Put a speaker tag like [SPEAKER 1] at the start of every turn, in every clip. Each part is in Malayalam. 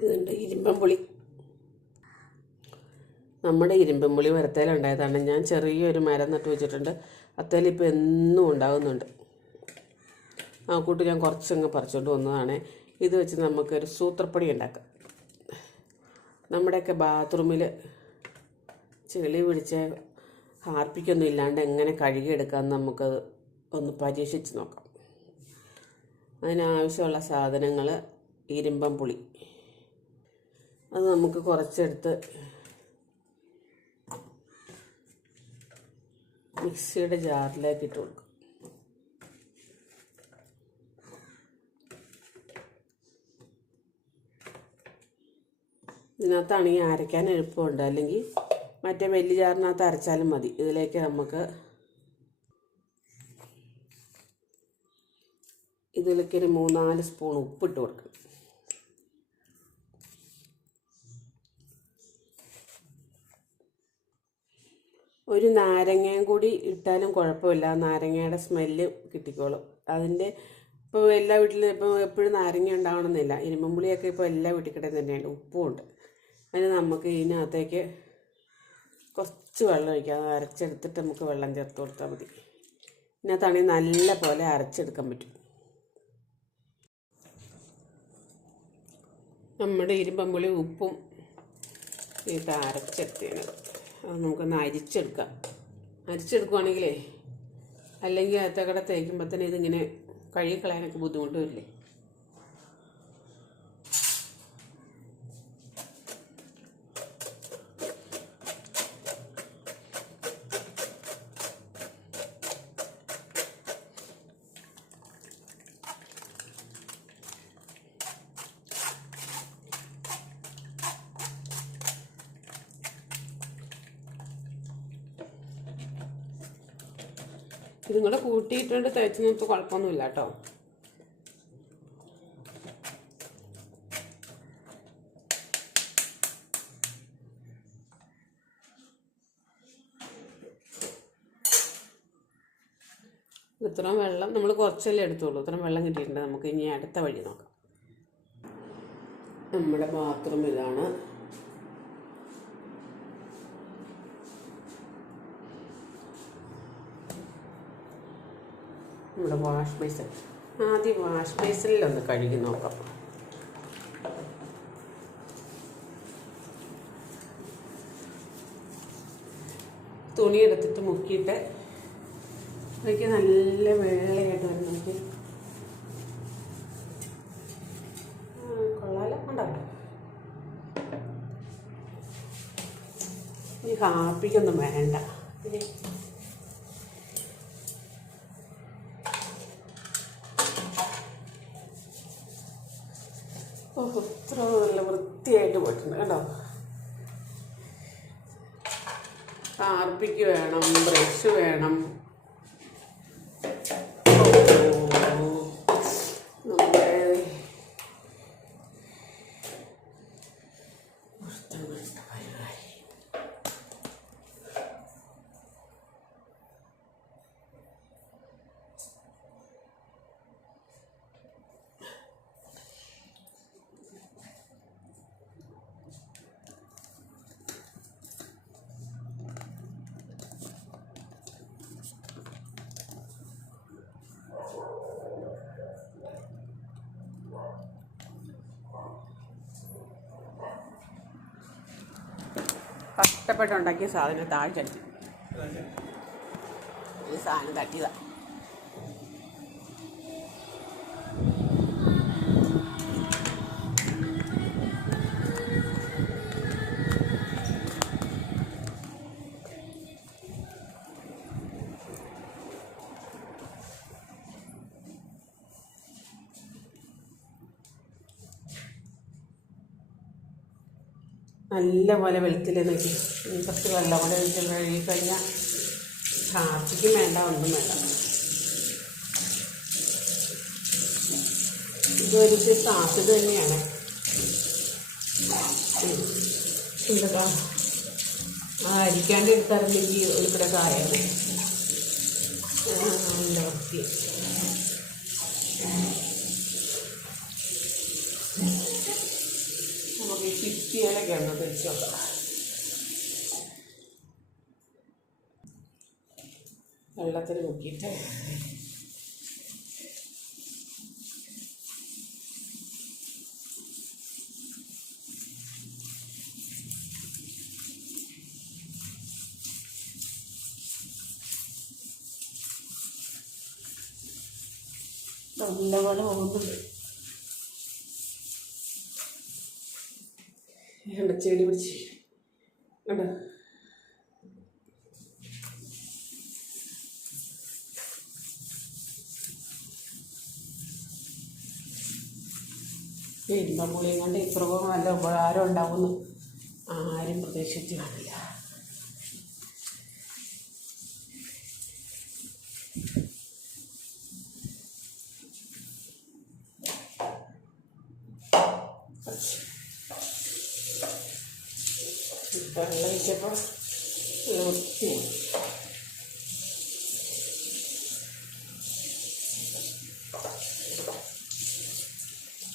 [SPEAKER 1] ഇതുണ്ട് ഇരുമ്പൻപുളി നമ്മുടെ ഇരുമ്പൻപുളി വരത്തേലുണ്ടായതാണ്. ഞാൻ ചെറിയൊരു മരം നട്ട് വെച്ചിട്ടുണ്ട്. അത്തേൽ ഇപ്പോൾ എന്നും ഉണ്ടാകുന്നുണ്ട് ആ കൂട്ട് ഞാൻ കുറച്ചങ്ങ് പറിച്ചുകൊണ്ട് വന്നതാണ്. ഇത് വെച്ച് നമുക്കൊരു സൂത്രപ്പടി ഉണ്ടാക്കാം. നമ്മുടെയൊക്കെ ബാത്റൂമിൽ ചെളി പിടിച്ച ഹാർപ്പിക്കൊന്നും ഇല്ലാണ്ട് എങ്ങനെ കഴുകിയെടുക്കാമെന്ന് നമുക്ക് ഒന്ന് പരീക്ഷിച്ച് നോക്കാം. അതിനാവശ്യമുള്ള സാധനങ്ങൾ ഇരുമ്പം പുളി അത് നമുക്ക് കുറച്ചെടുത്ത് മിക്സിയുടെ ജാറിലേക്ക് ഇട്ട് കൊടുക്കും. ഇതിനകത്താണെങ്കിൽ അരയ്ക്കാൻ എളുപ്പമുണ്ട്. അല്ലെങ്കിൽ മറ്റേ വലിയ ജാറിനകത്ത് അരച്ചാലും മതി. ഇതിലേക്ക് നമുക്ക് ഇതിലേക്ക് ഒരു മൂന്നാൽ സ്പൂൺ ഉപ്പിട്ട് കൊടുക്കണം ഒരു നാരങ്ങയും കൂടി ഇട്ടാലും കുഴപ്പമില്ല. നാരങ്ങയുടെ സ്മെല്ല് കിട്ടിക്കോളും. അതിന്റെ ഇപ്പോൾ എല്ലാ വീട്ടിലും ഇപ്പോൾ എപ്പോഴും നാരങ്ങ ഉണ്ടാവണമെന്നില്ല. ഇരുമ്പുളിയൊക്കെ ഇപ്പോൾ എല്ലാ വീട്ടിൽ തന്നെയുണ്ട്. ഉപ്പും ഉണ്ട് അതിന് നമുക്ക് ഇതിനകത്തേക്ക് കുറച്ച് വെള്ളം ഒഴിക്കാം. അത് അരച്ചെടുത്തിട്ട് നമുക്ക് വെള്ളം ചേർത്ത് കൊടുത്താൽ മതി. ഇതിനകത്താണെങ്കിൽ നല്ല പോലെ അരച്ചെടുക്കാൻ പറ്റും. നമ്മുടെ ഇരുമ്പമ്പുളി ഉപ്പും ഇത് അരച്ചെടുത്തേണ് അത് നമുക്കൊന്ന് അരിച്ചെടുക്കാം. അരിച്ചെടുക്കുവാണെങ്കിലേ അല്ലെങ്കിൽ അത്തക്കട തേക്കുമ്പോൾ തന്നെ ഇതിങ്ങനെ കഴുകി കളയാനൊക്കെ ബുദ്ധിമുട്ട് വരില്ലേ? ഇതും കൂടെ കൂട്ടിയിട്ടുണ്ട് തേച്ച് നോക്ക് കുഴപ്പമൊന്നുമില്ല കേട്ടോ. ഇത്രയും വെള്ളം നമ്മൾ കുറച്ചല്ലേ എടുത്തോളൂ ഇത്രയും വെള്ളം കിട്ടിയിട്ടുണ്ട്. നമുക്ക് ഇനി അടുത്ത വഴി നോക്കാം. നമ്മുടെ ബാത്റൂം നമ്മുടെ വാഷ് ബേസിൻ ആദ്യം വാഷ് ബേസിനിലൊന്ന് കഴുകി നോക്കാം. തുണി എടുത്തിട്ട് മുക്കിയിട്ട് അതൊക്കെ നല്ല വെള്ളയായിട്ട് വരും നോക്കി ആ, കൊള്ളാലോ ഉണ്ടാവും ഈ കാപ്പിക്കൊന്നും വേണ്ട. ഇനി നല്ല വൃത്തിയായിട്ട് പോയിട്ടുണ്ട്. കേട്ടോ ആർപ്പിക്ക് വേണം ബ്രഷ് വേണം. കഷ്ടപ്പെട്ടുണ്ടാക്കിയ സാധനം താഴെ ചട്ടി ഈ സാധനം തട്ടിയതാ. നല്ല പോലെ വെളുത്തില്ലേ നോക്കി കുറച്ച് വെള്ളം കൂടെ ഒഴിച്ച് കഴുകി കഴിഞ്ഞാൽ കാപ്പിക്കും വേണ്ട ഒന്നും വേണ്ട. ഇതൊരു സാധ്യത തന്നെയാണ്. എന്താ ആ അരിക്കാണ്ട് എടുത്താറില്ലെങ്കിൽ ഒരു കൂടെ കായ വൃത്തി നമുക്ക് ഈ ചിത്തിയിലൊക്കെ ഒന്ന് തിരിച്ച് നോക്കാം. വെള്ളത്തിൽ മുക്കിയിട്ട്. നല്ലപോലെ പോകുന്നുണ്ട് കണ്ട ചെടി പിടിച്ച് കേട്ടോ ഇരുമ്പം പുളിയും കൊണ്ട് ഇത്രവും നല്ല ഉപകാരം ഉണ്ടാവുമെന്ന് ആരും പ്രതീക്ഷിച്ച് കാണില്ല.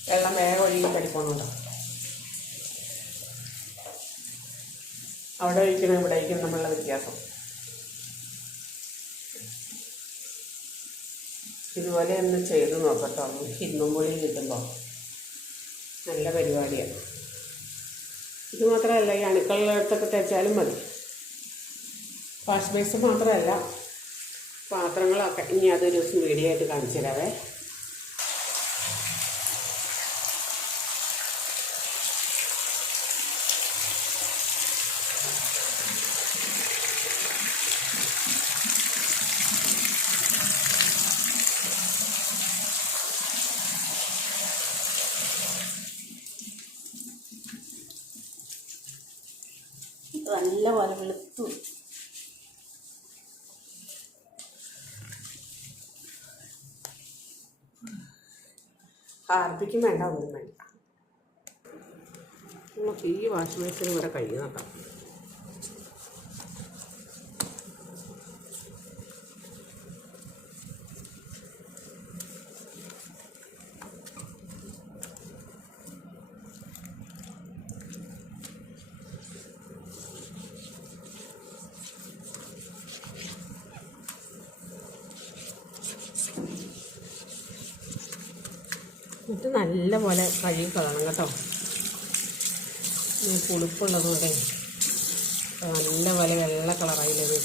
[SPEAKER 1] വെള്ളം വേഗം ഒഴുകി കടിക്കണമല്ലോ അവിടെ ഒഴിക്കണം ഇവിടെ ഒഴിക്കണം നമ്മളുടെ വ്യത്യാസം. ഇതുപോലെ ഒന്ന് ചെയ്ത് നോക്കട്ടോ. പൊളി കിട്ടുമ്പോൾ നല്ല പരിപാടിയാണ്. ഇത് മാത്രമല്ല ഈ അണുക്കളിടത്തൊക്കെ തേച്ചാലും മതി. വാഷ് ബേസ് മാത്രമല്ല പാത്രങ്ങളൊക്കെ ഇനി അതൊരു ദിവസം വീഡിയോ ആയിട്ട് കാണിച്ചു തരാവേ.
[SPEAKER 2] നല്ല പോലെ വെളുത്തു.
[SPEAKER 1] ഹാർപ്പിക്കും വേണ്ട ഒന്നും വേണ്ട. നമുക്ക് ഈ വാഷിംഗ് മെഷീൻ ഇവിടെ കഴുകി നോക്കാം എന്നിട്ട് നല്ലപോലെ കഴുകി കളയണം കേട്ടോ. പുളിപ്പുള്ളതുകൊണ്ടേ നല്ല പോലെ വെള്ള കളറായില്ലത്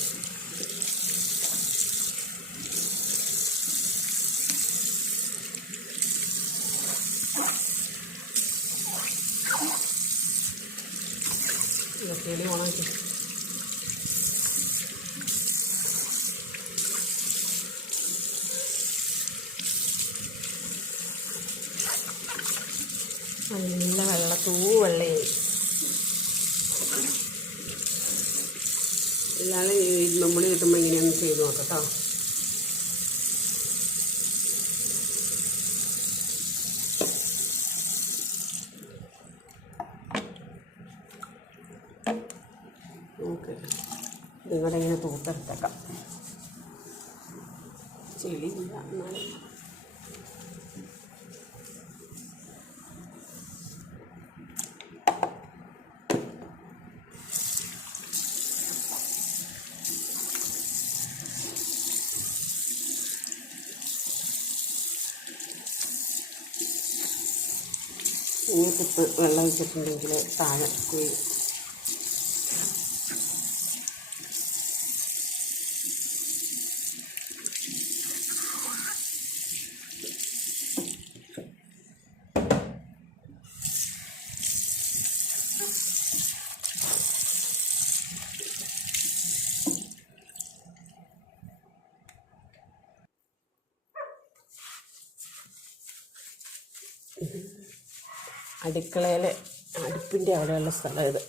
[SPEAKER 1] നല്ല വെള്ള തൂ വെള്ളയായി ഇയാളെ നമ്മൾ കിട്ടുമ്പോൾ ഇങ്ങനെയൊന്ന് ചെയ്ത് നോക്കട്ടോ. കേട്ടോ നിങ്ങളുടെ ഇങ്ങനെ തൂത്തെടുത്തേക്കാം. ചെളിയില്ല എന്നാലും. ഇങ്ങനെ കുത്ത് വെള്ളം ഒഴിച്ചിട്ടുണ്ടെങ്കിൽ താഴെ കുഴി അടുക്കളയിൽ അടുപ്പിന്റെ അവിടെയുള്ള സ്ഥലം ഇത്.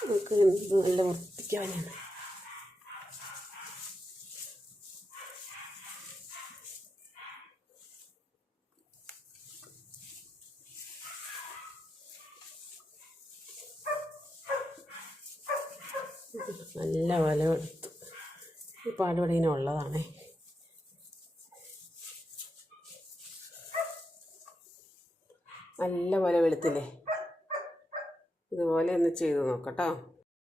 [SPEAKER 1] നമുക്ക് നല്ല വൃത്തിക്കാനാണ്. നല്ല വില കൊടുത്തു ഈ പാടുപടി ഇങ്ങനെ ഉള്ളതാണേ നല്ല പോലെ വെളുത്തില്ലേ? ഇതുപോലെ ഒന്ന് ചെയ്ത് നോക്കട്ടോ.